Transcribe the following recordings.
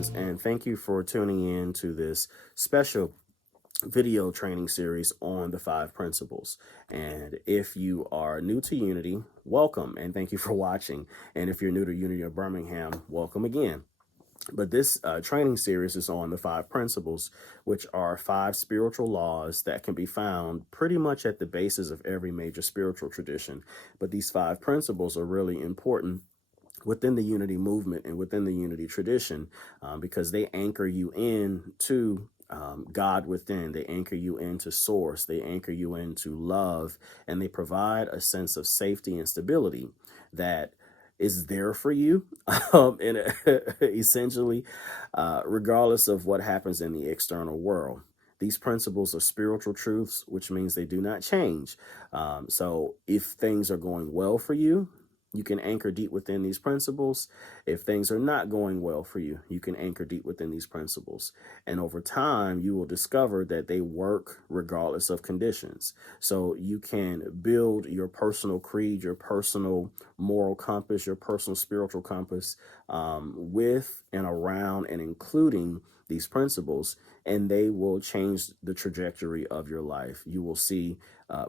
friends, and thank you for tuning in to this special video training series on the five principles. And if you are new to Unity, welcome and thank you for watching. And if you're new to Unity of Birmingham, welcome again. But this training series is on the five principles, which are five spiritual laws that can be found pretty much at the basis of every major spiritual tradition. But these five principles are really important within the Unity movement and within the Unity tradition, because they anchor you in to God within. They anchor you into source. They anchor you into love, and they provide a sense of safety and stability that is there for you, and essentially, regardless of what happens in the external world. These principles are spiritual truths, which means they do not change. So if things are going well for you, you can anchor deep within these principles. If things are not going well for you, you can anchor deep within these principles. And over time, you will discover that they work regardless of conditions. So you can build your personal creed, your personal moral compass, your personal spiritual compass with and around and including these principles, and they will change the trajectory of your life. You will see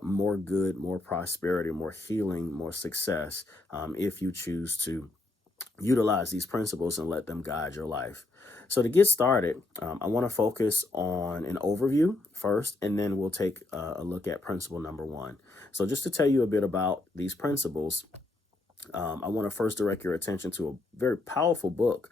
more good, more prosperity, more healing, more success if you choose to utilize these principles and let them guide your life. So to get started, I want to focus on an overview first, and then we'll take a look at principle number one. So just to tell you a bit about these principles, I want to first direct your attention to a very powerful book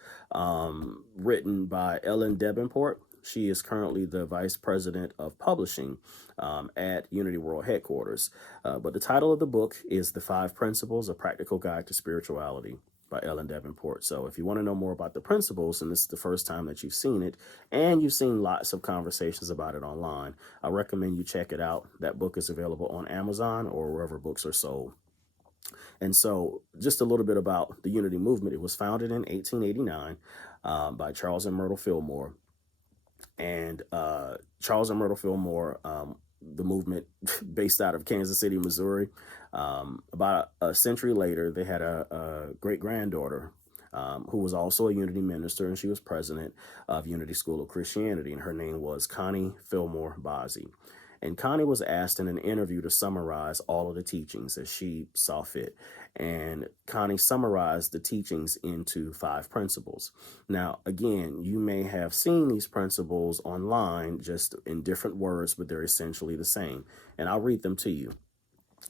written by Ellen Davenport. She is currently the Vice President of Publishing at Unity World Headquarters. But the title of the book is The Five Principles, A Practical Guide to Spirituality by Ellen Davenport. So if you want to know more about the principles, and this is the first time that you've seen it, and you've seen lots of conversations about it online, I recommend you check it out. That book is available on Amazon or wherever books are sold. And so just a little bit about the Unity movement. It was founded in 1889 by Charles and Myrtle Fillmore. And Charles and Myrtle Fillmore, the movement based out of Kansas City, Missouri. About a century later, they had a great-granddaughter who was also a Unity minister, and she was president of Unity School of Christianity, and her name was Connie Fillmore Bozzi. And Connie was asked in an interview to summarize all of the teachings as she saw fit. And Connie summarized the teachings into five principles. Now, again, you may have seen these principles online just in different words, but they're essentially the same. And I'll read them to you.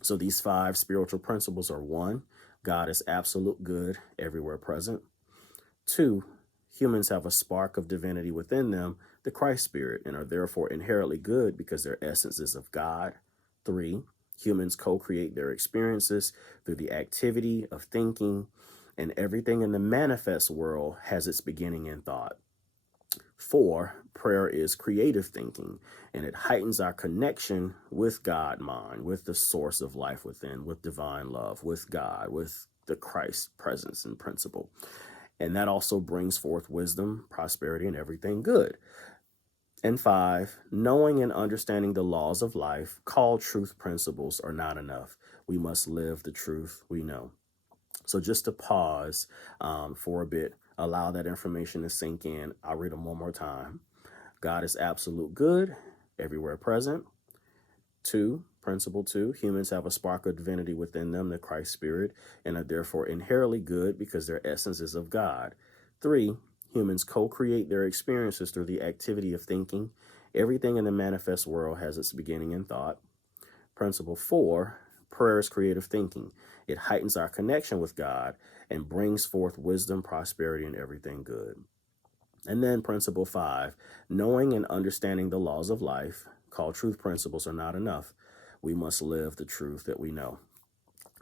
So these five spiritual principles are: one, God is absolute good, everywhere present. Two, humans have a spark of divinity within them, the Christ spirit, and are therefore inherently good because their essence is of God. Three, humans co-create their experiences through the activity of thinking, and everything in the manifest world has its beginning in thought. Four, prayer is creative thinking, and it heightens our connection with God mind, with the source of life within, with divine love, with God, with the Christ presence and principle. And that also brings forth wisdom, prosperity, and everything good. And five, knowing and understanding the laws of life, called truth principles, are not enough. We must live the truth we know. So just to pause for a bit, allow that information to sink in. I'll read them one more time. God is absolute good, everywhere present. Two, principle two, humans have a spark of divinity within them, the Christ spirit, and are therefore inherently good because their essence is of God. Three, humans co-create their experiences through the activity of thinking. Everything in the manifest world has its beginning in thought. Principle four, prayer is creative thinking. It heightens our connection with God and brings forth wisdom, prosperity, and everything good. And then principle five, knowing and understanding the laws of life, called truth principles, are not enough. We must live the truth that we know.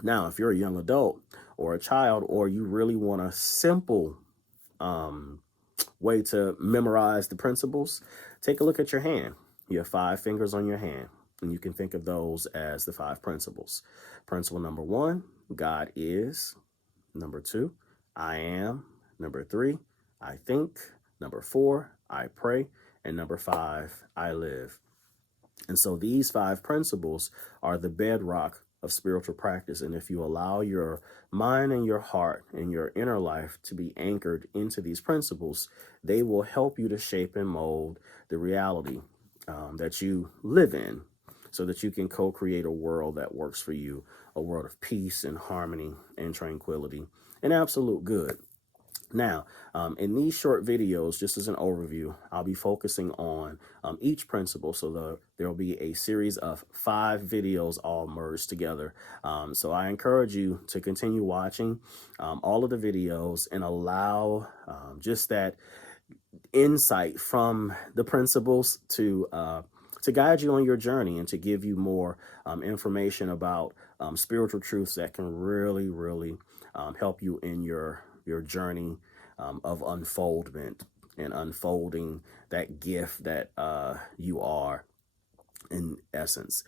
Now, if you're a young adult or a child, or you really want a simple way to memorize the principles, take a look at your hand. You have 5 fingers on your hand, and you can think of those as the 5 principles. Principle number 1, God is. Number 2, I am. Number 3, I think. Number 4, I pray. And number 5, I live. And so these 5 principles are the bedrock of spiritual practice. And if you allow your mind and your heart and your inner life to be anchored into these principles, they will help you to shape and mold the reality that you live in, so that you can co-create a world that works for you, a world of peace and harmony and tranquility and absolute good. Now, in these short videos, just as an overview, I'll be focusing on each principle. So there will be a series of 5 videos all merged together. So I encourage you to continue watching all of the videos and allow just that insight from the principles to guide you on your journey and to give you more information about spiritual truths that can really, really help you in your journey of unfoldment and unfolding that gift that you are in essence.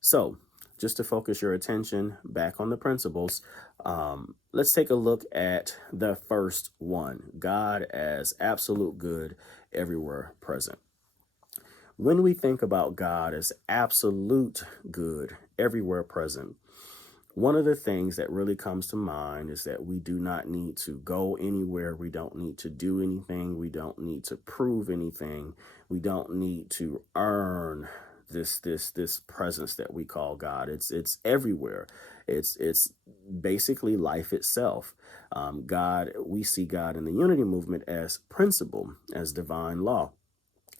So just to focus your attention back on the principles, let's take a look at the first one: God as absolute good, everywhere present. When we think about God as absolute good, everywhere present, one of the things that really comes to mind is that we do not need to go anywhere. We don't need to do anything. We don't need to prove anything. We don't need to earn this presence that we call God. It's everywhere. It's basically life itself. God, we see God in the unity movement as principle, as divine law.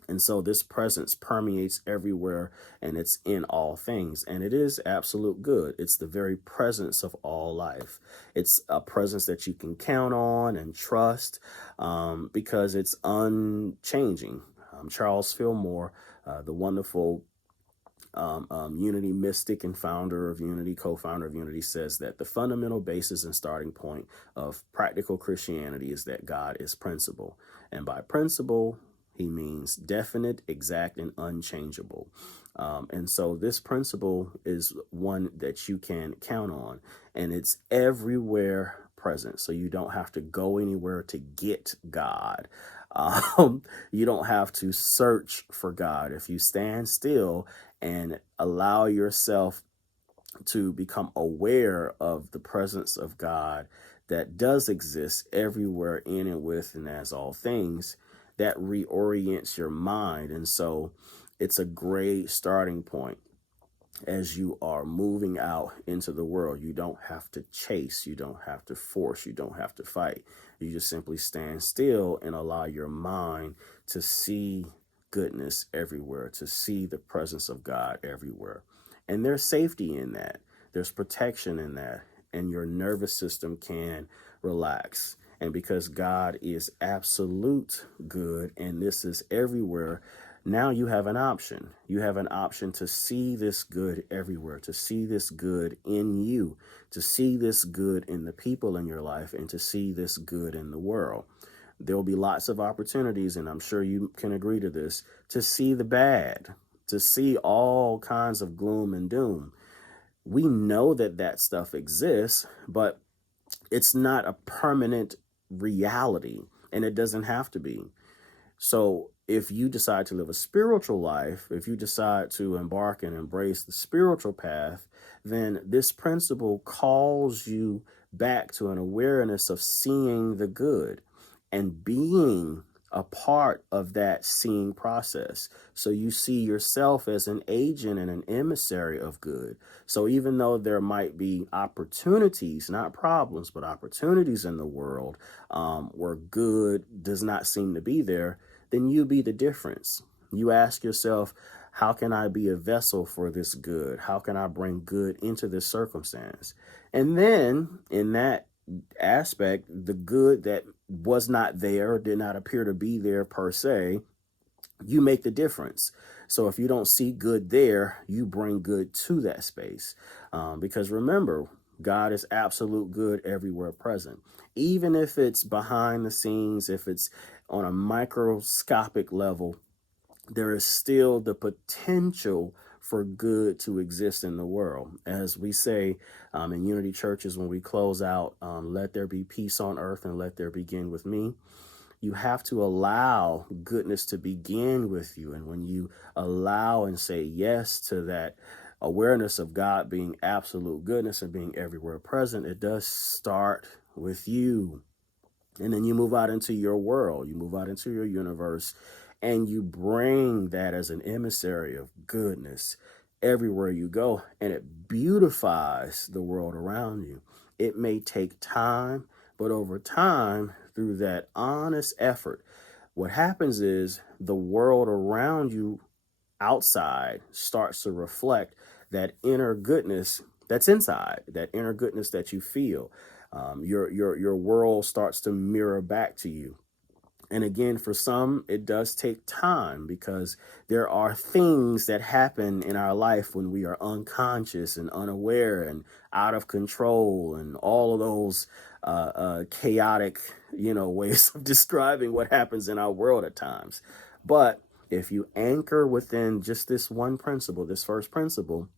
And so this presence permeates everywhere, and it's in all things, and it is absolute good. It's the very presence of all life. It's a presence that you can count on and trust because it's unchanging. Charles Fillmore, the wonderful Unity mystic and founder of Unity, co-founder of Unity, says that the fundamental basis and starting point of practical Christianity is that God is principle. And by principle, he means definite, exact, and unchangeable. And so this principle is one that you can count on, and it's everywhere present. So you don't have to go anywhere to get God. You don't have to search for God. If you stand still and allow yourself to become aware of the presence of God that does exist everywhere, in and with and as all things, that reorients your mind. And so it's a great starting point as you are moving out into the world. You don't have to chase, you don't have to force, you don't have to fight. You just simply stand still and allow your mind to see goodness everywhere, to see the presence of God everywhere. And there's safety in that, there's protection in that, and your nervous system can relax. And because God is absolute good and this is everywhere, now you have an option. You have an option to see this good everywhere, to see this good in you, to see this good in the people in your life, and to see this good in the world. There will be lots of opportunities, and I'm sure you can agree to this, to see the bad, to see all kinds of gloom and doom. We know that that stuff exists, but it's not a permanent reality, and it doesn't have to be. So if you decide to live a spiritual life, if you decide to embark and embrace the spiritual path, then this principle calls you back to an awareness of seeing the good and being a part of that seeing process. So you see yourself as an agent and an emissary of good. So even though there might be opportunities, not problems, but opportunities in the world where good does not seem to be there, then you be the difference. You ask yourself, how can I be a vessel for this good? How can I bring good into this circumstance? And then in that aspect, the good that was not there, did not appear to be there per se, you make the difference. So if you don't see good there, you bring good to that space. Because remember, God is absolute good everywhere present. Even if it's behind the scenes, if it's on a microscopic level, there is still the potential for good to exist in the world. As we say in Unity churches, when we close out, let there be peace on earth and let there begin with me. You have to allow goodness to begin with you. And when you allow and say yes to that awareness of God being absolute goodness and being everywhere present, it does start with you. And then you move out into your world, you move out into your universe, and you bring that as an emissary of goodness everywhere you go, and it beautifies the world around you. It may take time, but over time, through that honest effort, what happens is the world around you outside starts to reflect that inner goodness that's inside, that inner goodness that you feel. Your world starts to mirror back to you. And again, for some, it does take time because there are things that happen in our life when we are unconscious and unaware and out of control, and all of those chaotic, ways of describing what happens in our world at times. But if you anchor within just this one principle, this first principle,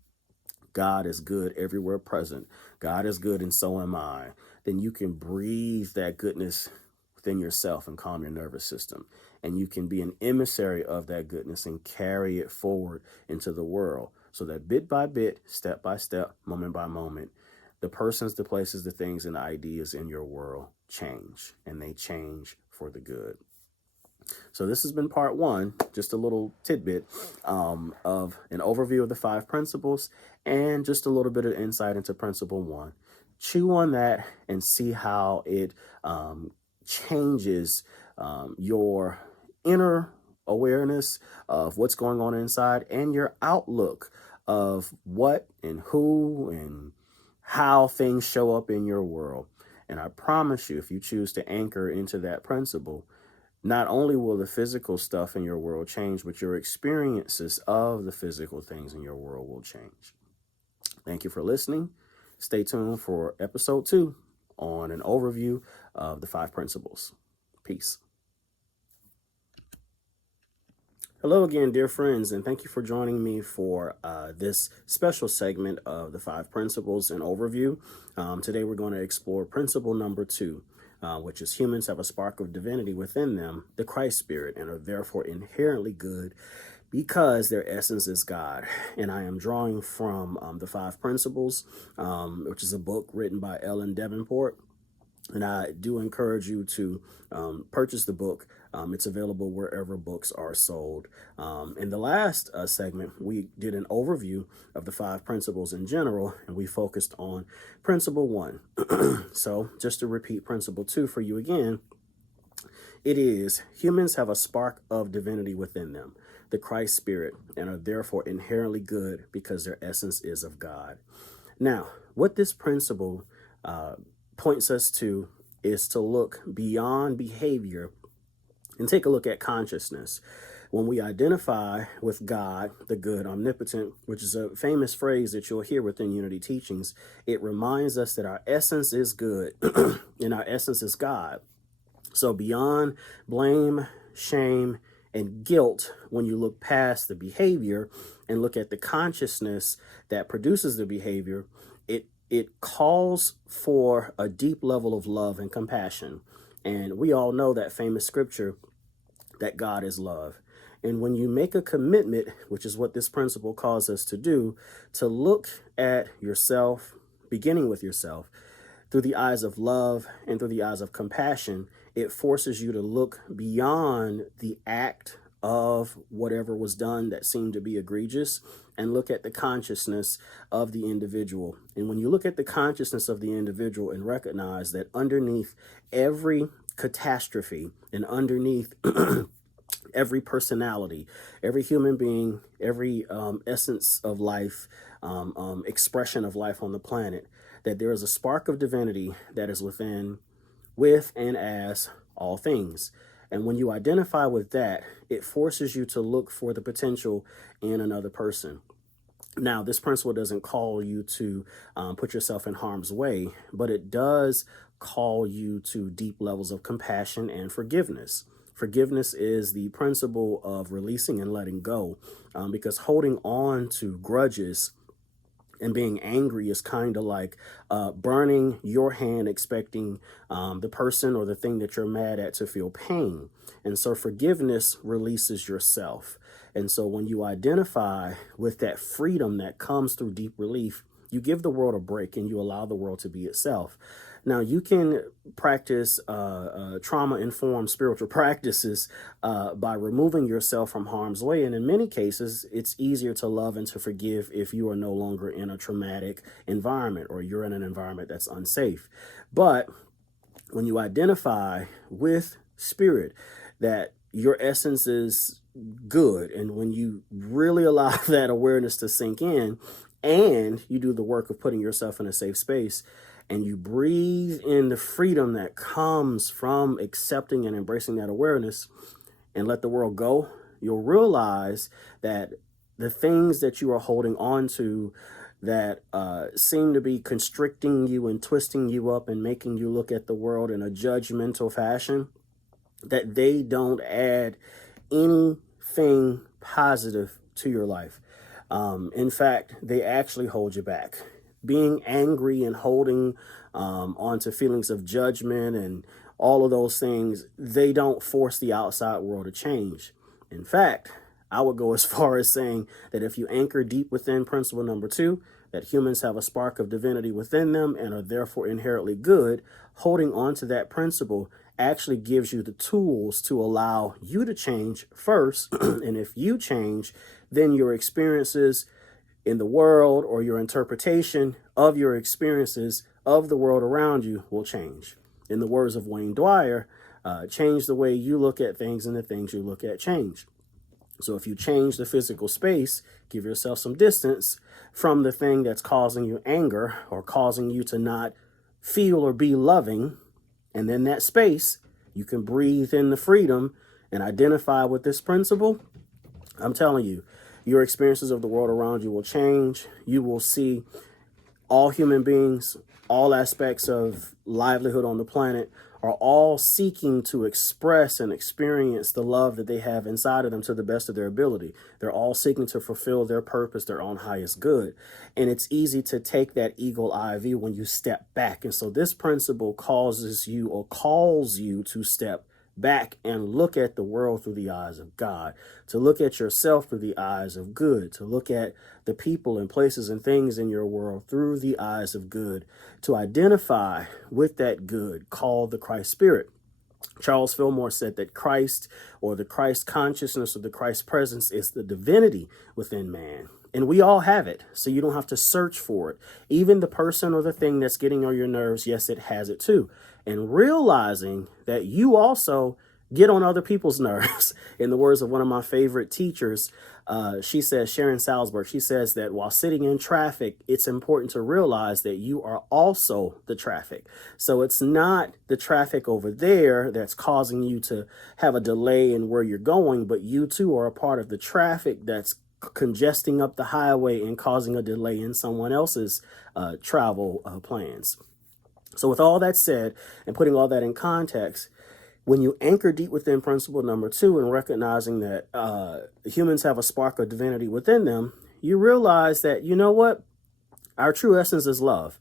God is good everywhere present, God is good and so am I, then you can breathe that goodness within yourself and calm your nervous system. And you can be an emissary of that goodness and carry it forward into the world so that bit by bit, step by step, moment by moment, the persons, the places, the things, and the ideas in your world change, and they change for the good. So this has been part one, just a little tidbit of an overview of the 5 principles and just a little bit of insight into principle 1. Chew on that and see how it changes your inner awareness of what's going on inside and your outlook of what and who and how things show up in your world. And I promise you, if you choose to anchor into that principle, not only will the physical stuff in your world change, but your experiences of the physical things in your world will change. Thank you for listening. Stay tuned for episode 2 on an overview of the 5 principles. Peace. Hello again, dear friends, and thank you for joining me for this special segment of the 5 principles and overview. Today we're going to explore principle number 2. Which is humans have a spark of divinity within them, the Christ spirit, and are therefore inherently good because their essence is God. And I am drawing from the 5 Principles, which is a book written by Ellen Davenport. And I do encourage you to purchase the book. It's available wherever books are sold. In the last segment, we did an overview of the 5 principles in general, and we focused on principle 1. So just to repeat principle 2 for you again, it is humans have a spark of divinity within them, the Christ spirit, and are therefore inherently good because their essence is of God. Now, what this principle points us to is to look beyond behavior and take a look at consciousness. When we identify with God, the good, omnipotent, which is a famous phrase that you'll hear within Unity teachings, it reminds us that our essence is good and our essence is God. So beyond blame, shame, and guilt, when you look past the behavior and look at the consciousness that produces the behavior, it calls for a deep level of love and compassion. And we all know that famous scripture that God is love. And when you make a commitment, which is what this principle calls us to do, to look at yourself, beginning with yourself, through the eyes of love and through the eyes of compassion, it forces you to look beyond the act of whatever was done that seemed to be egregious and look at the consciousness of the individual. And when you look at the consciousness of the individual and recognize that underneath every catastrophe and underneath every personality, every human being, every essence of life, expression of life on the planet, that there is a spark of divinity that is within, with, and as all things. And when you identify with that, it forces you to look for the potential in another person. Now, this principle doesn't call you to put yourself in harm's way, but it does call you to deep levels of compassion and forgiveness. Forgiveness is the principle of releasing and letting go, because holding on to grudges and being angry is kind of like burning your hand, expecting the person or the thing that you're mad at to feel pain. And so forgiveness releases yourself. And so when you identify with that freedom that comes through deep relief, you give the world a break and you allow the world to be itself. Now, you can practice trauma-informed spiritual practices by removing yourself from harm's way. And in many cases, it's easier to love and to forgive if you are no longer in a traumatic environment or you're in an environment that's unsafe. But when you identify with spirit, that your essence is good, and when you really allow that awareness to sink in, and you do the work of putting yourself in a safe space, and you breathe in the freedom that comes from accepting and embracing that awareness and let the world go, you'll realize that the things that you are holding on to that seem to be constricting you and twisting you up and making you look at the world in a judgmental fashion, that they don't add anything positive to your life. In fact, they actually hold you back. Being angry and holding onto feelings of judgment and all of those things, they don't force the outside world to change. In fact, I would go as far as saying that if you anchor deep within principle number 2, that humans have a spark of divinity within them and are therefore inherently good, holding on to that principle actually gives you the tools to allow you to change first. And if you change, then your experiences in the world or your interpretation of your experiences of the world around you will change. In the words of Wayne Dwyer, change the way you look at things and the things you look at change. So if you change the physical space, give yourself some distance from the thing that's causing you anger or causing you to not feel or be loving. And then that space, you can breathe in the freedom and identify with this principle. I'm telling you, your experiences of the world around you will change. You will see all human beings, all aspects of livelihood on the planet are all seeking to express and experience the love that they have inside of them to the best of their ability. They're all seeking to fulfill their purpose, their own highest good. And it's easy to take that eagle eye view when you step back. And so this principle causes you or calls you to step back and look at the world through the eyes of God, to look at yourself through the eyes of good, to look at the people and places and things in your world through the eyes of good, to identify with that good called the Christ Spirit. Charles Fillmore said that Christ, or the Christ consciousness, or the Christ presence, is the divinity within man. And we all have it, so you don't have to search for it. Even the person or the thing that's getting on your nerves, yes, it has it too. And realizing that you also get on other people's nerves. In the words of one of my favorite teachers, she says, Sharon Salzberg, she says that while sitting in traffic, it's important to realize that you are also the traffic. So it's not the traffic over there that's causing you to have a delay in where you're going, but you too are a part of the traffic that's congesting up the highway and causing a delay in someone else's travel plans. So with all that said, and putting all that in context, when you anchor deep within principle number 2 and recognizing that humans have a spark of divinity within them, you realize that, you know what? Our true essence is love.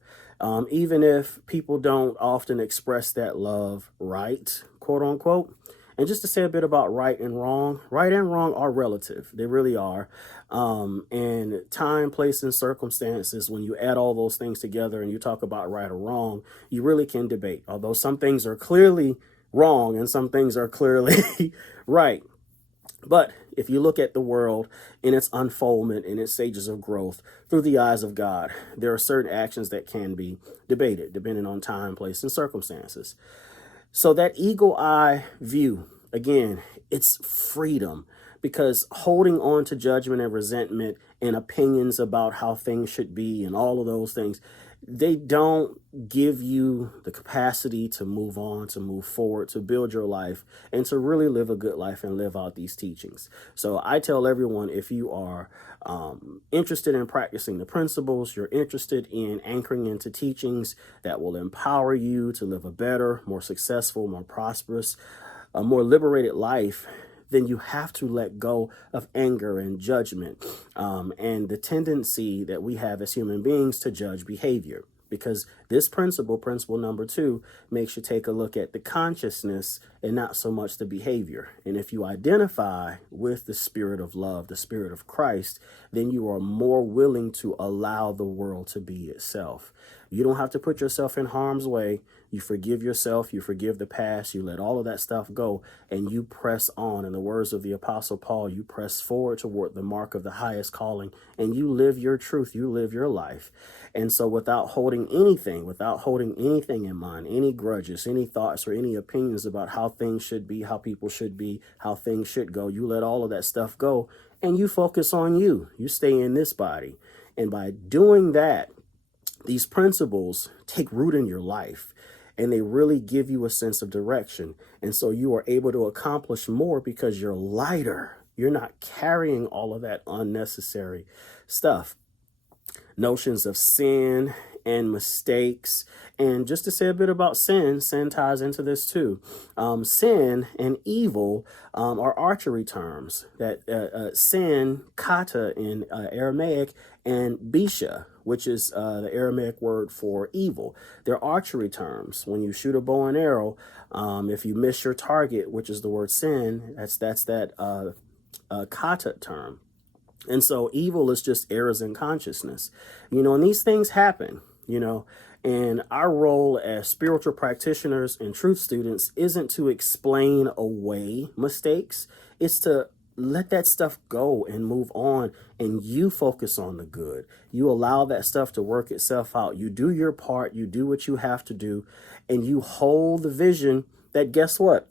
Even if people don't often express that love right, quote unquote. And just to say a bit about right and wrong are relative. They really are. And time, place, and circumstances, when you add all those things together and you talk about right or wrong, you really can debate. Although some things are clearly wrong and some things are clearly right. But if you look at the world in its unfoldment, in its stages of growth, through the eyes of God, there are certain actions that can be debated, depending on time, place, and circumstances. So that eagle eye view, again, it's freedom, because holding on to judgment and resentment and opinions about how things should be and all of those things, they don't give you the capacity to move on, to move forward, to build your life, and to really live a good life and live out these teachings. So I tell everyone, if you are interested in practicing the principles, you're interested in anchoring into teachings that will empower you to live a better, more successful, more prosperous, a more liberated life, then you have to let go of anger and judgment and the tendency that we have as human beings to judge behavior, because This principle, principle number 2, makes you take a look at the consciousness and not so much the behavior. And if you identify with the spirit of love, the spirit of Christ, then you are more willing to allow the world to be itself. You don't have to put yourself in harm's way. You forgive yourself, you forgive the past, you let all of that stuff go, and you press on. In the words of the Apostle Paul, you press forward toward the mark of the highest calling, and you live your truth, you live your life. And so without holding anything in mind, any grudges, any thoughts, or any opinions about how things should be, how people should be, how things should go, you let all of that stuff go, and you focus on you. You stay in this body. And by doing that, these principles take root in your life, and they really give you a sense of direction. And so you are able to accomplish more because you're lighter. You're not carrying all of that unnecessary stuff. Notions of sin and mistakes. And just to say a bit about sin, sin ties into this too. Sin and evil are archery terms. That sin, kata in Aramaic, and bisha, which is the Aramaic word for evil. They're archery terms. When you shoot a bow and arrow, if you miss your target, which is the word sin, that's that kata term. And so evil is just errors in consciousness, and these things happen, and our role as spiritual practitioners and truth students isn't to explain away mistakes. It's to let that stuff go and move on, and you focus on the good. You allow that stuff to work itself out. You do your part, you do what you have to do, and you hold the vision that, guess what?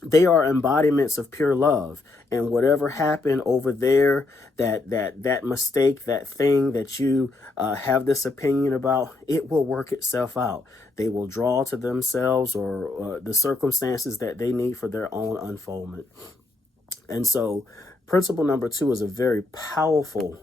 They are embodiments of pure love. And whatever happened over there, that mistake, that thing that you have this opinion about, it will work itself out. They will draw to themselves or the circumstances that they need for their own unfoldment. And so principle number 2 is a very powerful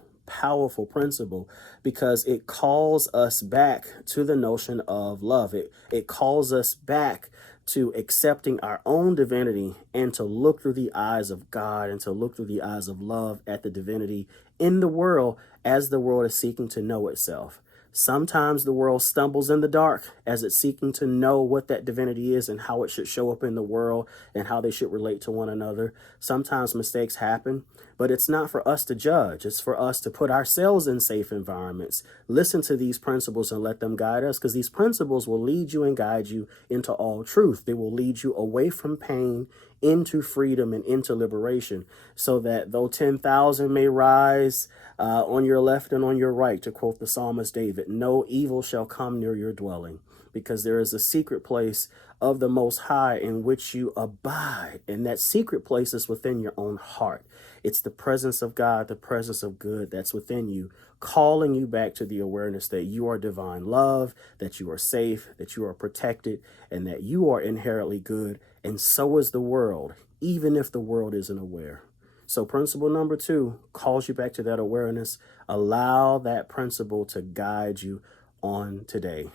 principle because it calls us back to the notion of love. It calls us back to accepting our own divinity and to look through the eyes of God and to look through the eyes of love at the divinity in the world as the world is seeking to know itself. Sometimes the world stumbles in the dark as it's seeking to know what that divinity is and how it should show up in the world and how they should relate to one another. Sometimes mistakes happen, but it's not for us to judge. It's for us to put ourselves in safe environments, listen to these principles and let them guide us, because these principles will lead you and guide you into all truth. They will lead you away from pain into freedom and into liberation, so that though 10,000 may rise on your left and on your right, to quote the psalmist David, no evil shall come near your dwelling, because there is a secret place of the Most High in which you abide. And that secret place is within your own heart. It's the presence of God, the presence of good that's within you, calling you back to the awareness that you are divine love, that you are safe, that you are protected, and that you are inherently good. And so is the world, even if the world isn't aware. So principle number 2 calls you back to that awareness. Allow that principle to guide you on today.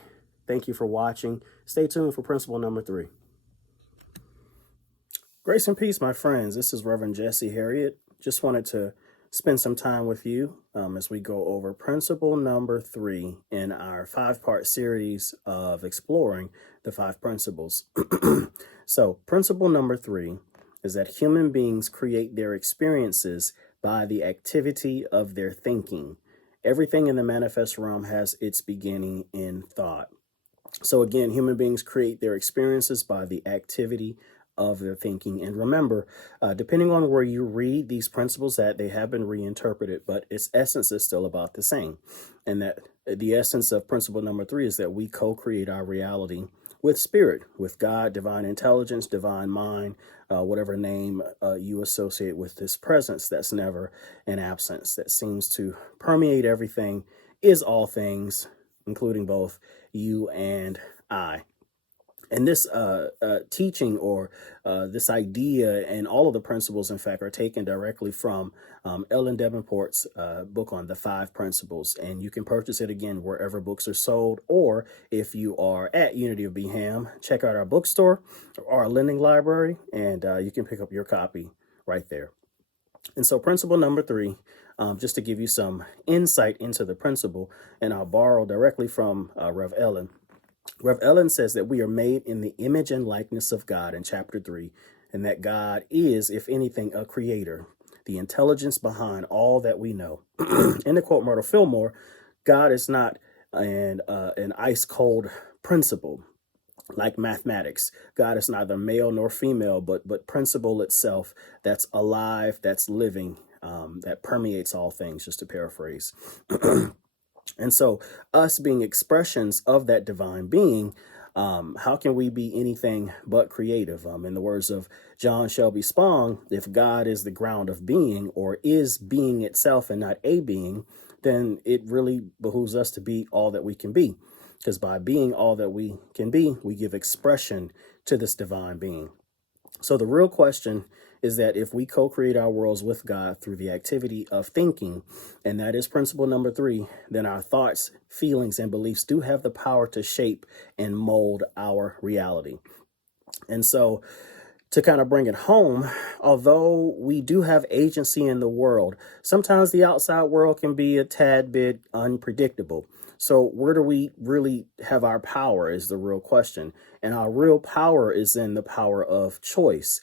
Thank you for watching. Stay tuned for principle number 3. Grace and peace, my friends. This is Reverend Jesse Harriet. Just wanted to spend some time with you as we go over principle number 3 in our 5-part series of exploring the 5 principles. So principle number 3 is that human beings create their experiences by the activity of their thinking. Everything in the manifest realm has its beginning in thought. So again, human beings create their experiences by the activity of their thinking. And remember, depending on where you read these principles at, they have been reinterpreted, but its essence is still about the same. And that the essence of principle number 3 is that we co-create our reality with spirit, with God, divine intelligence, divine mind, whatever name you associate with this presence that's never an absence, that seems to permeate everything, is all things, including both you and I. And this teaching or this idea and all of the principles, in fact, are taken directly from Ellen Davenport's book on the 5 principles. And you can purchase it again wherever books are sold, or if you are at Unity of Beham, check out our bookstore or our lending library, and you can pick up your copy right there. And so principle number 3, just to give you some insight into the principle, and I'll borrow directly from Rev Ellen. Rev Ellen says that we are made in the image and likeness of God in chapter 3, and that God is, if anything, a creator, the intelligence behind all that we know. In the quote Myrtle Fillmore, God is not an ice cold principle like mathematics. God is neither male nor female, but principle itself that's alive, that's living, that permeates all things, just to paraphrase. And so, us being expressions of that divine being, how can we be anything but creative? In the words of John Shelby Spong, if God is the ground of being, or is being itself and not a being, then it really behooves us to be all that we can be. Because by being all that we can be, we give expression to this divine being. So the real question is that if we co-create our worlds with God through the activity of thinking, and that is principle number 3, then our thoughts, feelings, and beliefs do have the power to shape and mold our reality. And so to kind of bring it home, although we do have agency in the world, sometimes the outside world can be a tad bit unpredictable. So where do we really have our power is the real question. And our real power is in the power of choice.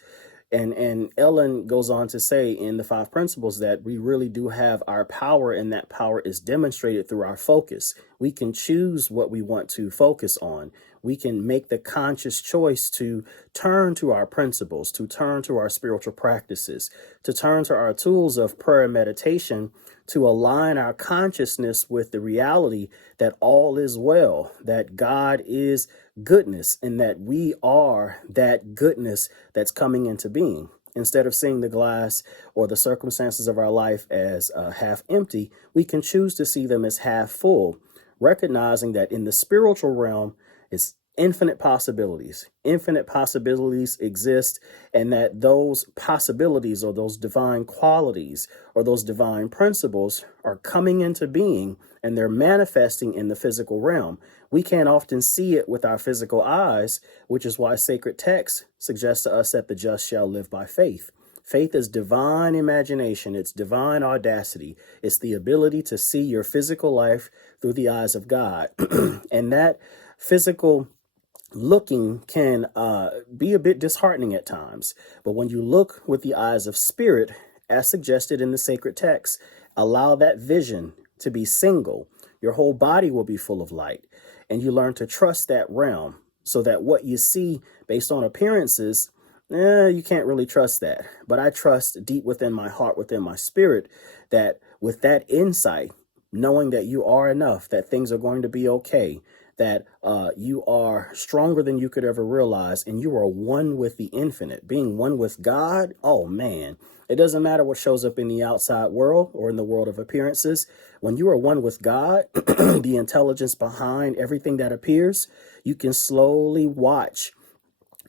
And Ellen goes on to say in the 5 principles that we really do have our power, and that power is demonstrated through our focus. We can choose what we want to focus on. We can make the conscious choice to turn to our principles, to turn to our spiritual practices, to turn to our tools of prayer and meditation, to align our consciousness with the reality that all is well, that God is goodness, and that we are that goodness that's coming into being. Instead of seeing the glass or the circumstances of our life as half empty, we can choose to see them as half full, recognizing that in the spiritual realm is infinite possibilities. Infinite possibilities exist, and that those possibilities or those divine qualities or those divine principles are coming into being, and they're manifesting in the physical realm. We can't often see it with our physical eyes, which is why sacred texts suggest to us that the just shall live by faith. Faith is divine imagination. It's divine audacity. It's the ability to see your physical life through the eyes of God. And that physical looking can be a bit disheartening at times. But when you look with the eyes of spirit, as suggested in the sacred text, allow that vision to be single. Your whole body will be full of light. And you learn to trust that realm, so that what you see based on appearances, you can't really trust that. But I trust deep within my heart, within my spirit, that with that insight, knowing that you are enough, that things are going to be okay, that you are stronger than you could ever realize, and you are one with the infinite. Being one with God, oh man, it doesn't matter what shows up in the outside world or in the world of appearances. When you are one with God, the intelligence behind everything that appears, you can slowly watch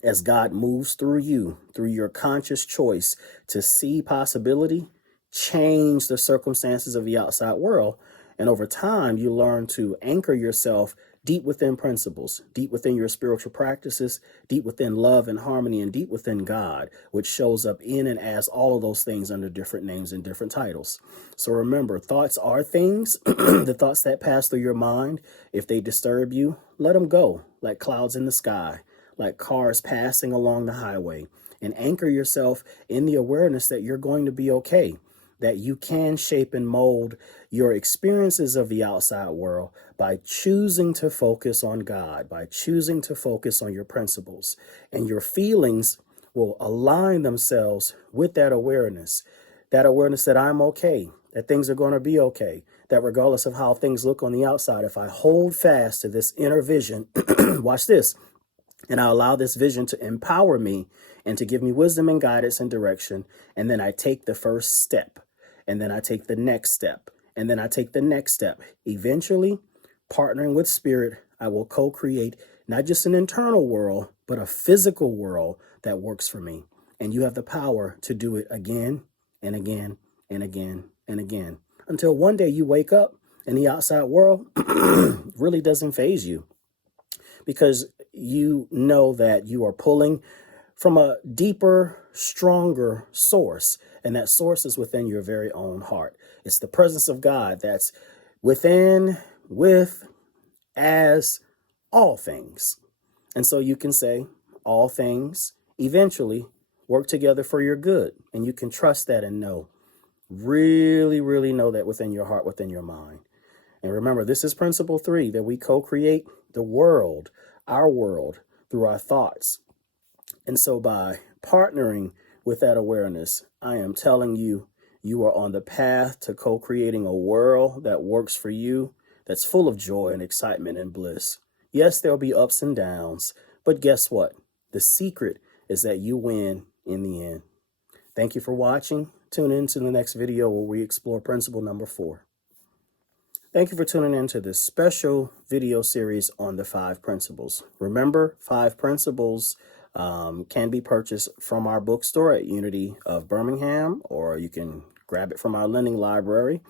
as God moves through you, through your conscious choice to see possibility, change the circumstances of the outside world. And over time, you learn to anchor yourself deep within principles, deep within your spiritual practices, deep within love and harmony, and deep within God, which shows up in and as all of those things under different names and different titles. So remember, thoughts are things. The thoughts that pass through your mind, if they disturb you, let them go, like clouds in the sky, like cars passing along the highway, and anchor yourself in the awareness that you're going to be okay, that you can shape and mold your experiences of the outside world by choosing to focus on God, by choosing to focus on your principles. And your feelings will align themselves with that awareness that I'm okay, that things are going to be okay, that regardless of how things look on the outside, if I hold fast to this inner vision, watch this, and I allow this vision to empower me and to give me wisdom and guidance and direction, and then I take the first step, and then I take the next step, and then I take the next step. Eventually, partnering with spirit, I will co-create not just an internal world, but a physical world that works for me. And you have the power to do it again and again and again and again, until one day you wake up and the outside world really doesn't faze you, because you know that you are pulling from a deeper, stronger source. And that source is within your very own heart. It's the presence of God that's within, with, as all things. And so you can say all things eventually work together for your good. And you can trust that and know, really, really know that within your heart, within your mind. And remember, this is principle 3, that we co-create the world, our world, through our thoughts. And so by partnering with that awareness, I am telling you, you are on the path to co-creating a world that works for you, that's full of joy and excitement and bliss. Yes, there'll be ups and downs, but guess what? The secret is that you win in the end. Thank you for watching. Tune in to the next video where we explore principle number 4. Thank you for tuning in to this special video series on the 5 principles. Remember, 5 principles can be purchased from our bookstore at Unity of Birmingham, or you can grab it from our lending library,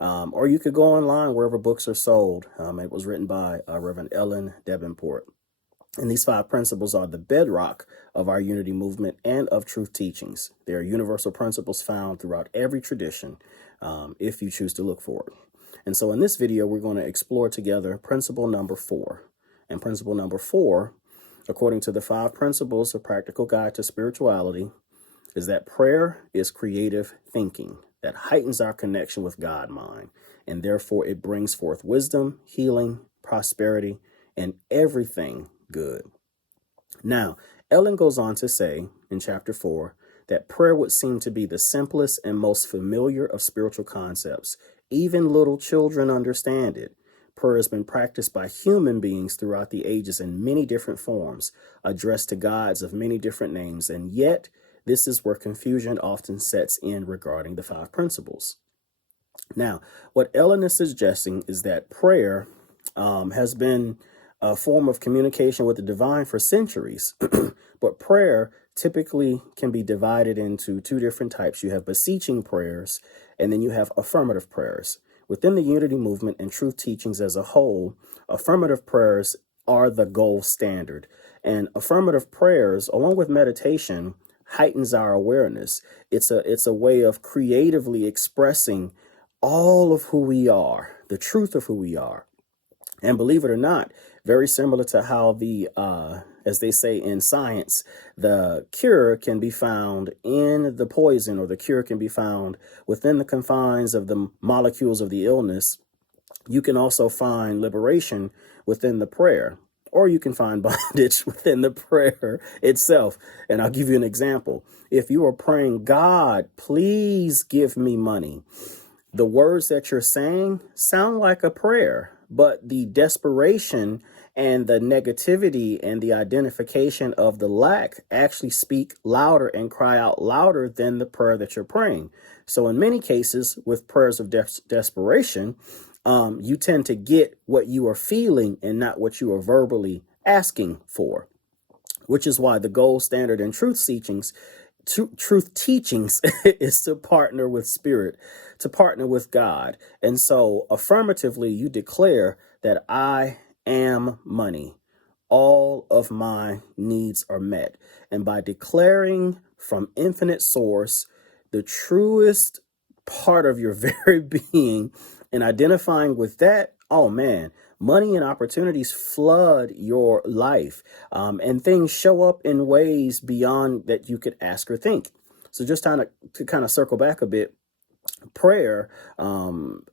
or you could go online wherever books are sold. It was written by Reverend Ellen Davenport. And these 5 principles are the bedrock of our unity movement and of truth teachings. They are universal principles found throughout every tradition, if you choose to look for it. And so in this video, we're going to explore together principle number 4. And principle number 4, according to the 5 principles of Practical Guide to Spirituality, is that prayer is creative thinking that heightens our connection with God mind, and therefore it brings forth wisdom, healing, prosperity, and everything good. Now, Ellen goes on to say in chapter 4 that prayer would seem to be the simplest and most familiar of spiritual concepts. Even little children understand it. Prayer has been practiced by human beings throughout the ages in many different forms, addressed to gods of many different names, and yet this is where confusion often sets in regarding the 5 principles. Now, what Ellen is suggesting is that prayer has been a form of communication with the divine for centuries, but prayer typically can be divided into 2 different types. You have beseeching prayers, and then you have affirmative prayers. Within the unity movement and truth teachings as a whole, affirmative prayers are the gold standard. And affirmative prayers, along with meditation, heightens our awareness. It's a way of creatively expressing all of who we are, the truth of who we are. And believe it or not, very similar to how as they say in science, the cure can be found in the poison, or the cure can be found within the confines of the molecules of the illness. You can also find liberation within the prayer, or you can find bondage within the prayer itself. And I'll give you an example. If you are praying, God, please give me money, the words that you're saying sound like a prayer, but the desperation and the negativity and the identification of the lack actually speak louder and cry out louder than the prayer that you're praying. So in many cases, with prayers of desperation, you tend to get what you are feeling and not what you are verbally asking for, which is why the gold standard in truth teachings is to partner with spirit, to partner with God. And so affirmatively, you declare that I am money. All of my needs are met. And by declaring from infinite source, the truest part of your very being, and identifying with that, oh man, money and opportunities flood your life, and things show up in ways beyond that you could ask or think. So just to kind of circle back a bit, prayer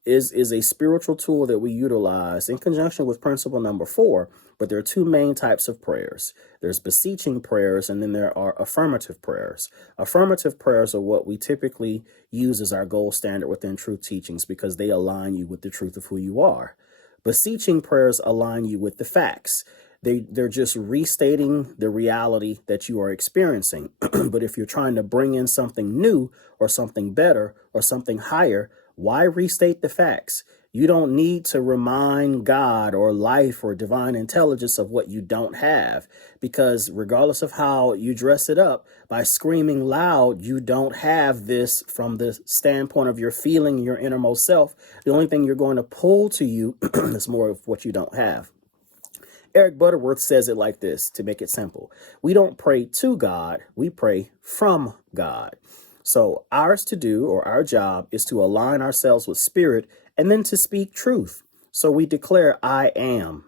is a spiritual tool that we utilize in conjunction with principle number 4. But there are 2 main types of prayers. There's beseeching prayers, and then there are affirmative prayers. Affirmative prayers are what we typically use as our gold standard within truth teachings because they align you with the truth of who you are. Beseeching prayers align you with the facts. They're just restating the reality that you are experiencing. But if you're trying to bring in something new or something better or something higher, why restate the facts? You don't need to remind God or life or divine intelligence of what you don't have, because regardless of how you dress it up, by screaming loud, you don't have this from the standpoint of your feeling, your innermost self. The only thing you're going to pull to you is more of what you don't have. Eric Butterworth says it like this, to make it simple. We don't pray to God, we pray from God. So ours to do, or our job, is to align ourselves with spirit and then to speak truth. So we declare, I am.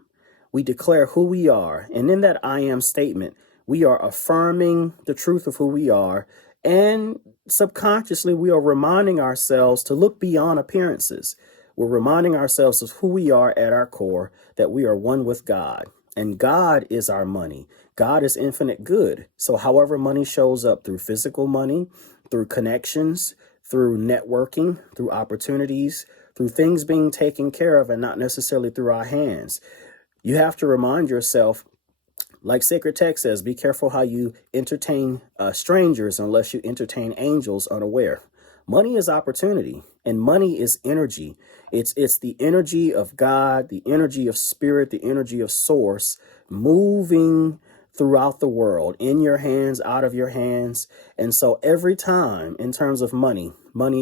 we declare who we are. And in that I am statement, we are affirming the truth of who we are. And subconsciously, we are reminding ourselves to look beyond appearances. We're reminding ourselves of who we are at our core, that we are one with God. And God is our money. God is infinite good. So however money shows up, through physical money, through connections, through networking, through opportunities, through things being taken care of and not necessarily through our hands, you have to remind yourself, like sacred text says, be careful how you entertain strangers unless you entertain angels unaware. Money is opportunity, and money is energy. It's the energy of God, the energy of spirit, the energy of source moving throughout the world, in your hands, out of your hands. And so every time, in terms of money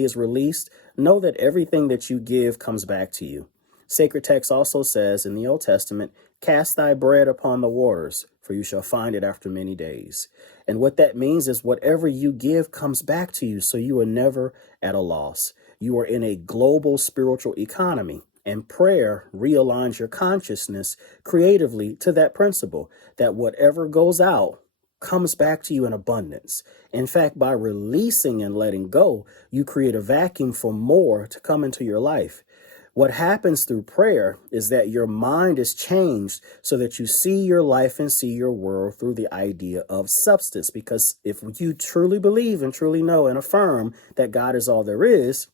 is released, know that everything that you give comes back to you. Sacred text also says in the Old Testament, cast thy bread upon the waters, for you shall find it after many days. And what that means is whatever you give comes back to you, so you are never at a loss. You are in a global spiritual economy, and prayer realigns your consciousness creatively to that principle, that whatever goes out comes back to you in abundance. In fact, by releasing and letting go, you create a vacuum for more to come into your life. What happens through prayer is that your mind is changed so that you see your life and see your world through the idea of substance. Because if you truly believe and truly know and affirm that God is all there is,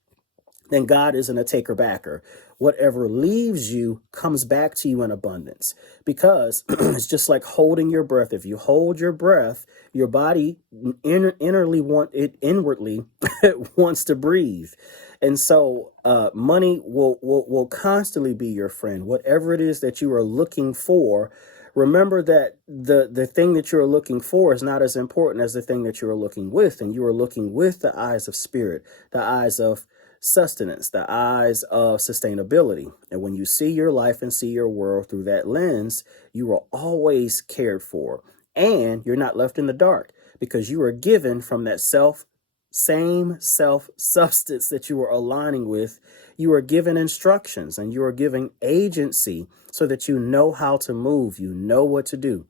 then God isn't a taker-backer. Whatever leaves you comes back to you in abundance, because it's just like holding your breath. If you hold your breath, your body inwardly wants to breathe. And so money will constantly be your friend. Whatever it is that you are looking for, remember that the thing that you're looking for is not as important as the thing that you're looking with. And you are looking with the eyes of spirit, the eyes of sustenance, the eyes of sustainability. And when you see your life and see your world through that lens, you are always cared for, and you're not left in the dark, because you are given from that same self substance that you are aligning with. You are given instructions and you are given agency so that you know how to move, you know what to do.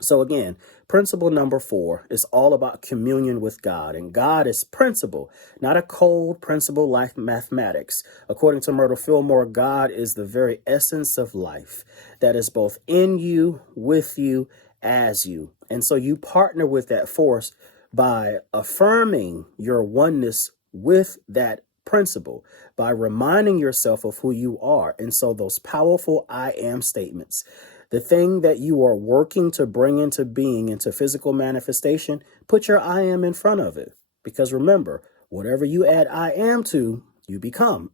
So again, principle number 4 is all about communion with God. And God is principle, not a cold principle like mathematics. According to Myrtle Fillmore, God is the very essence of life that is both in you, with you, as you. And so you partner with that force by affirming your oneness with that principle, by reminding yourself of who you are. And so those powerful I am statements, the thing that you are working to bring into being, into physical manifestation, put your I am in front of it. Because remember, whatever you add I am to, you become.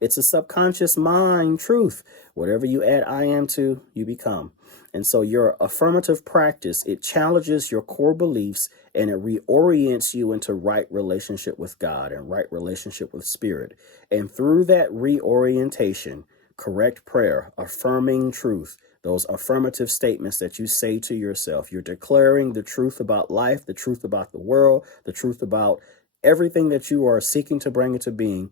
It's a subconscious mind truth. Whatever you add I am to, you become. And so your affirmative practice, it challenges your core beliefs and it reorients you into right relationship with God and right relationship with spirit. And through that reorientation, correct prayer, affirming truth, those affirmative statements that you say to yourself, you're declaring the truth about life, the truth about the world, the truth about everything that you are seeking to bring into being.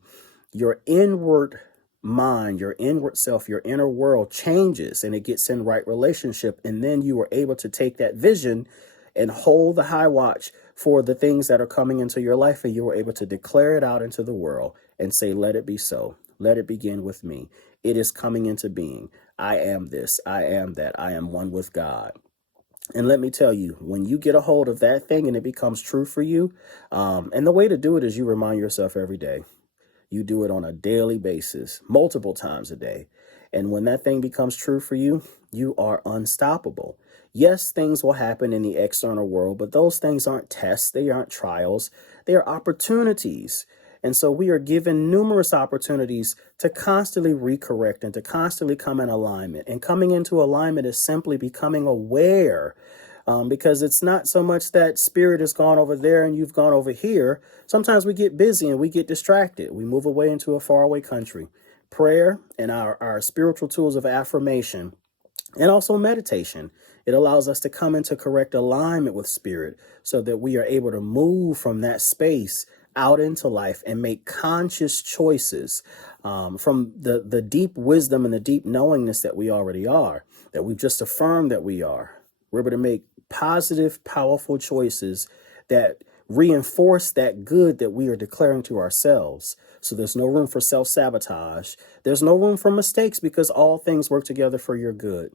Your inward mind, your inward self, your inner world changes and it gets in right relationship. And then you are able to take that vision and hold the high watch for the things that are coming into your life. And you are able to declare it out into the world and say, let it be so. Let it begin with me. It is coming into being. I am this. I am that. I am one with God. And let me tell you, when you get a hold of that thing and it becomes true for you, and the way to do it is you remind yourself every day. You do it on a daily basis, multiple times a day. And when that thing becomes true for you, you are unstoppable. Yes, things will happen in the external world, but those things aren't tests. They aren't trials. They are opportunities. And so we are given numerous opportunities to constantly recorrect and to constantly come in alignment. And coming into alignment is simply becoming aware. Because it's not so much that spirit has gone over there and you've gone over here. Sometimes we get busy and we get distracted. We move away into a faraway country. Prayer and our spiritual tools of affirmation and also meditation, it allows us to come into correct alignment with spirit so that we are able to move from that space out into life and make conscious choices from the deep wisdom and the deep knowingness that we already are, that we've just affirmed that we are. We're able to make positive, powerful choices that reinforce that good that we are declaring to ourselves. So there's no room for self-sabotage. There's no room for mistakes because all things work together for your good.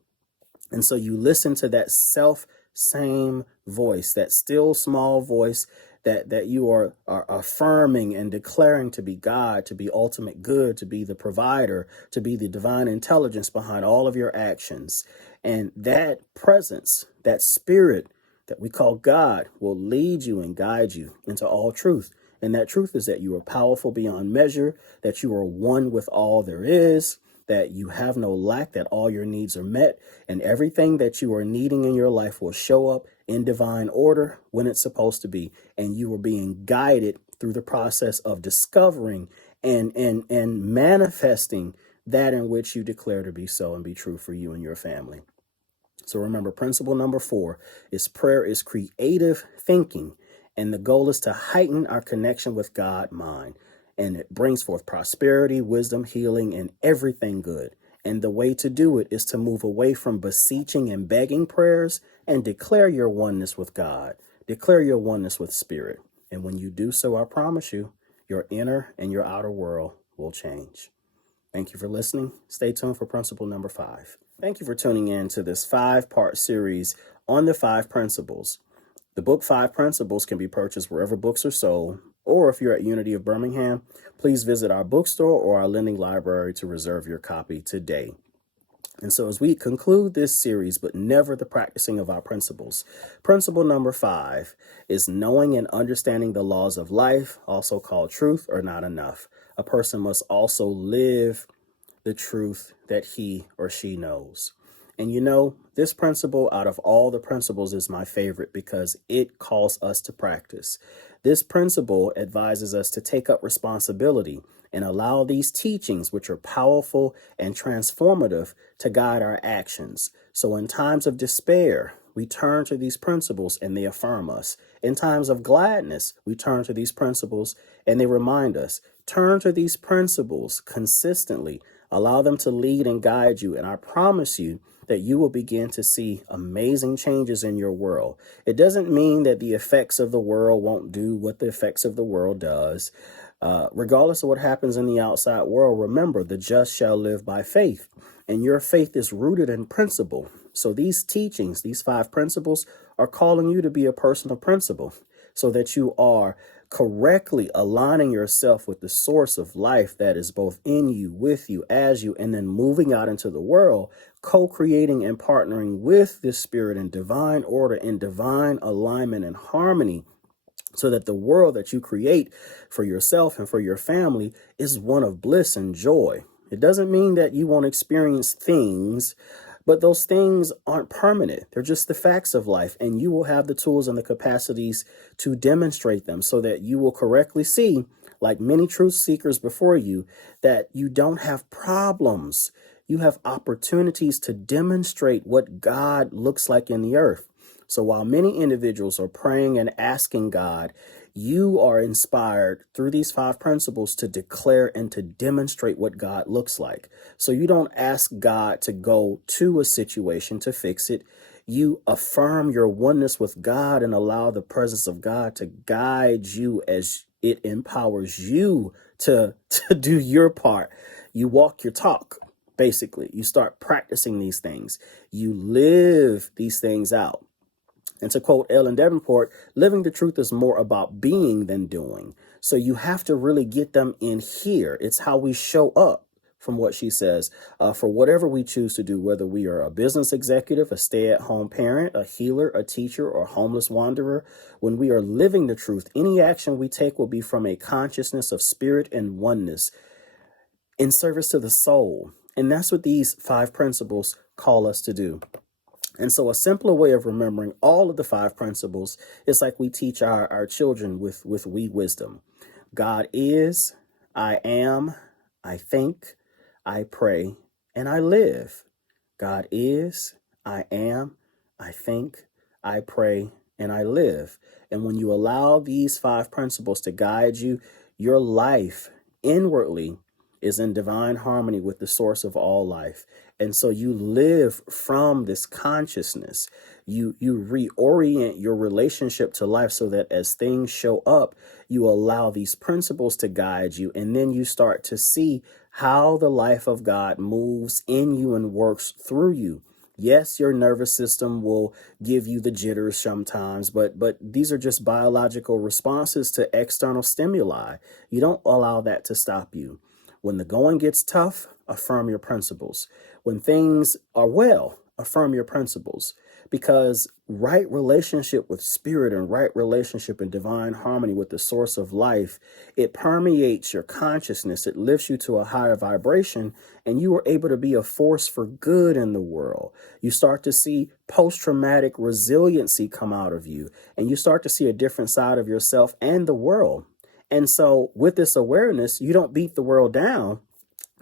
And so you listen to that same voice, that still small voice that you are affirming and declaring to be God, to be ultimate good, to be the provider, to be the divine intelligence behind all of your actions. And that presence, that spirit that we call God, will lead you and guide you into all truth. And that truth is that you are powerful beyond measure, that you are one with all there is, that you have no lack, that all your needs are met, and everything that you are needing in your life will show up in divine order when it's supposed to be. And you are being guided through the process of discovering and manifesting that in which you declare to be so and be true for you and your family. So remember, principle number 4 is prayer is creative thinking. And the goal is to heighten our connection with God mind. And it brings forth prosperity, wisdom, healing, and everything good. And the way to do it is to move away from beseeching and begging prayers and declare your oneness with God. Declare your oneness with Spirit. And when you do so, I promise you, your inner and your outer world will change. Thank you for listening. Stay tuned for principle number 5. Thank you for tuning in to this 5-part series on the 5 principles. The book 5 Principles can be purchased wherever books are sold, or if you're at Unity of Birmingham, please visit our bookstore or our lending library to reserve your copy today. And so as we conclude this series, but never the practicing of our principles, principle number 5 is knowing and understanding the laws of life, also called truth, are not enough. A person must also live the truth that he or she knows. And you know, this principle out of all the principles is my favorite because it calls us to practice. This principle advises us to take up responsibility and allow these teachings, which are powerful and transformative, to guide our actions. So in times of despair, we turn to these principles and they affirm us. In times of gladness, we turn to these principles and they remind us. Turn to these principles consistently. Allow them to lead and guide you. And I promise you that you will begin to see amazing changes in your world. It doesn't mean that the effects of the world won't do what the effects of the world does. Regardless of what happens in the outside world, remember, the just shall live by faith. And your faith is rooted in principle. So these teachings, these 5 principles, are calling you to be a person of principle so that you are correctly aligning yourself with the source of life that is both in you, with you, as you, and then moving out into the world, co-creating and partnering with this spirit in divine order, in divine alignment and harmony, so that the world that you create for yourself and for your family is one of bliss and joy. It doesn't mean that you won't experience things, but those things aren't permanent. They're just the facts of life, and you will have the tools and the capacities to demonstrate them so that you will correctly see, like many truth seekers before you, that you don't have problems. You have opportunities to demonstrate what God looks like in the earth. So while many individuals are praying and asking God, you are inspired through these 5 principles to declare and to demonstrate what God looks like. So you don't ask God to go to a situation to fix it. You affirm your oneness with God and allow the presence of God to guide you as it empowers you to do your part. You walk your talk, basically. You start practicing these things. You live these things out. And to quote Ellen Davenport, living the truth is more about being than doing. So you have to really get them in here. It's how we show up, from what she says, for whatever we choose to do, whether we are a business executive, a stay-at-home parent, a healer, a teacher, or a homeless wanderer. When we are living the truth, any action we take will be from a consciousness of spirit and oneness in service to the soul. And that's what these 5 principles call us to do. And so a simpler way of remembering all of the 5 principles is like we teach our children with we wisdom. God is, I am, I think, I pray, and I live. God is, I am, I think, I pray, and I live. And when you allow these 5 principles to guide you, your life inwardly is in divine harmony with the source of all life. And so you live from this consciousness. You reorient your relationship to life so that as things show up, you allow these principles to guide you. And then you start to see how the life of God moves in you and works through you. Yes, your nervous system will give you the jitters sometimes, but these are just biological responses to external stimuli. You don't allow that to stop you. When the going gets tough, affirm your principles. When things are well, affirm your principles. Because right relationship with spirit and right relationship in divine harmony with the source of life, it permeates your consciousness. It lifts you to a higher vibration, and you are able to be a force for good in the world. You start to see post-traumatic resiliency come out of you, and you start to see a different side of yourself and the world. And so with this awareness, you don't beat the world down.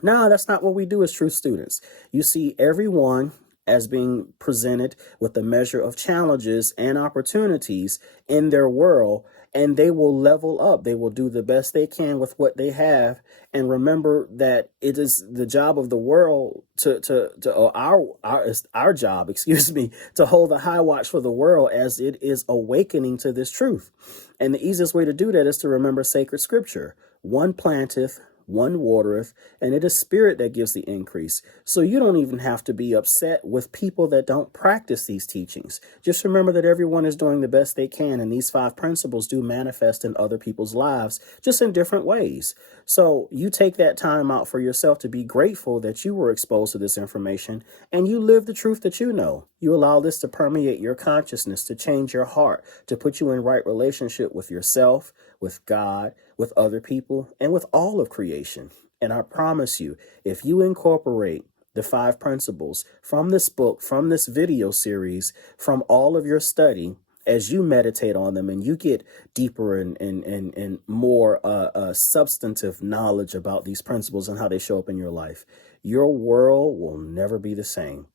No, that's not what we do as true students. You see everyone as being presented with a measure of challenges and opportunities in their world, and they will level up. They will do the best they can with what they have. And remember that it is the job of the world our job, to hold the high watch for the world as it is awakening to this truth. And the easiest way to do that is to remember sacred scripture. One planteth, one watereth, and it is spirit that gives the increase. So you don't even have to be upset with people that don't practice these teachings. Just remember that everyone is doing the best they can, and these 5 principles do manifest in other people's lives, just in different ways. So you take that time out for yourself to be grateful that you were exposed to this information, and you live the truth that you know. You allow this to permeate your consciousness, to change your heart, to put you in right relationship with yourself, with God, with other people, and with all of creation. And I promise you, if you incorporate the 5 principles from this book, from this video series, from all of your study, as you meditate on them and you get deeper and more substantive knowledge about these principles and how they show up in your life, your world will never be the same.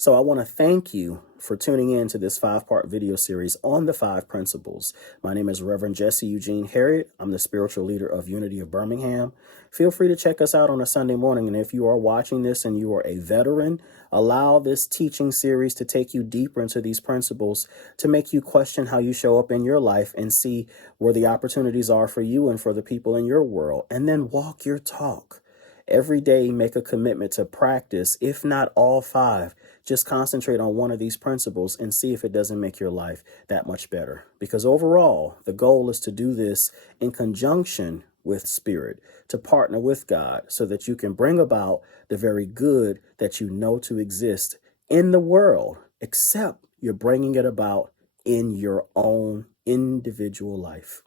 So I want to thank you for tuning in to this 5-part video series on the 5 principles. My name is Reverend Jesse Eugene Harriet. I'm the spiritual leader of Unity of Birmingham. Feel free to check us out on a Sunday morning. And if you are watching this and you are a veteran, allow this teaching series to take you deeper into these principles, to make you question how you show up in your life and see where the opportunities are for you and for the people in your world. And then walk your talk. Every day, make a commitment to practice, if not all 5. Just concentrate on one of these principles and see if it doesn't make your life that much better. Because overall, the goal is to do this in conjunction with spirit, to partner with God so that you can bring about the very good that you know to exist in the world, except you're bringing it about in your own individual life.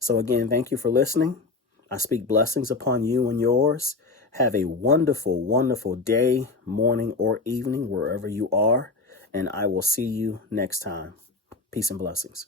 So again, thank you for listening. I speak blessings upon you and yours. Have a wonderful, wonderful day, morning, or evening, wherever you are. And I will see you next time. Peace and blessings.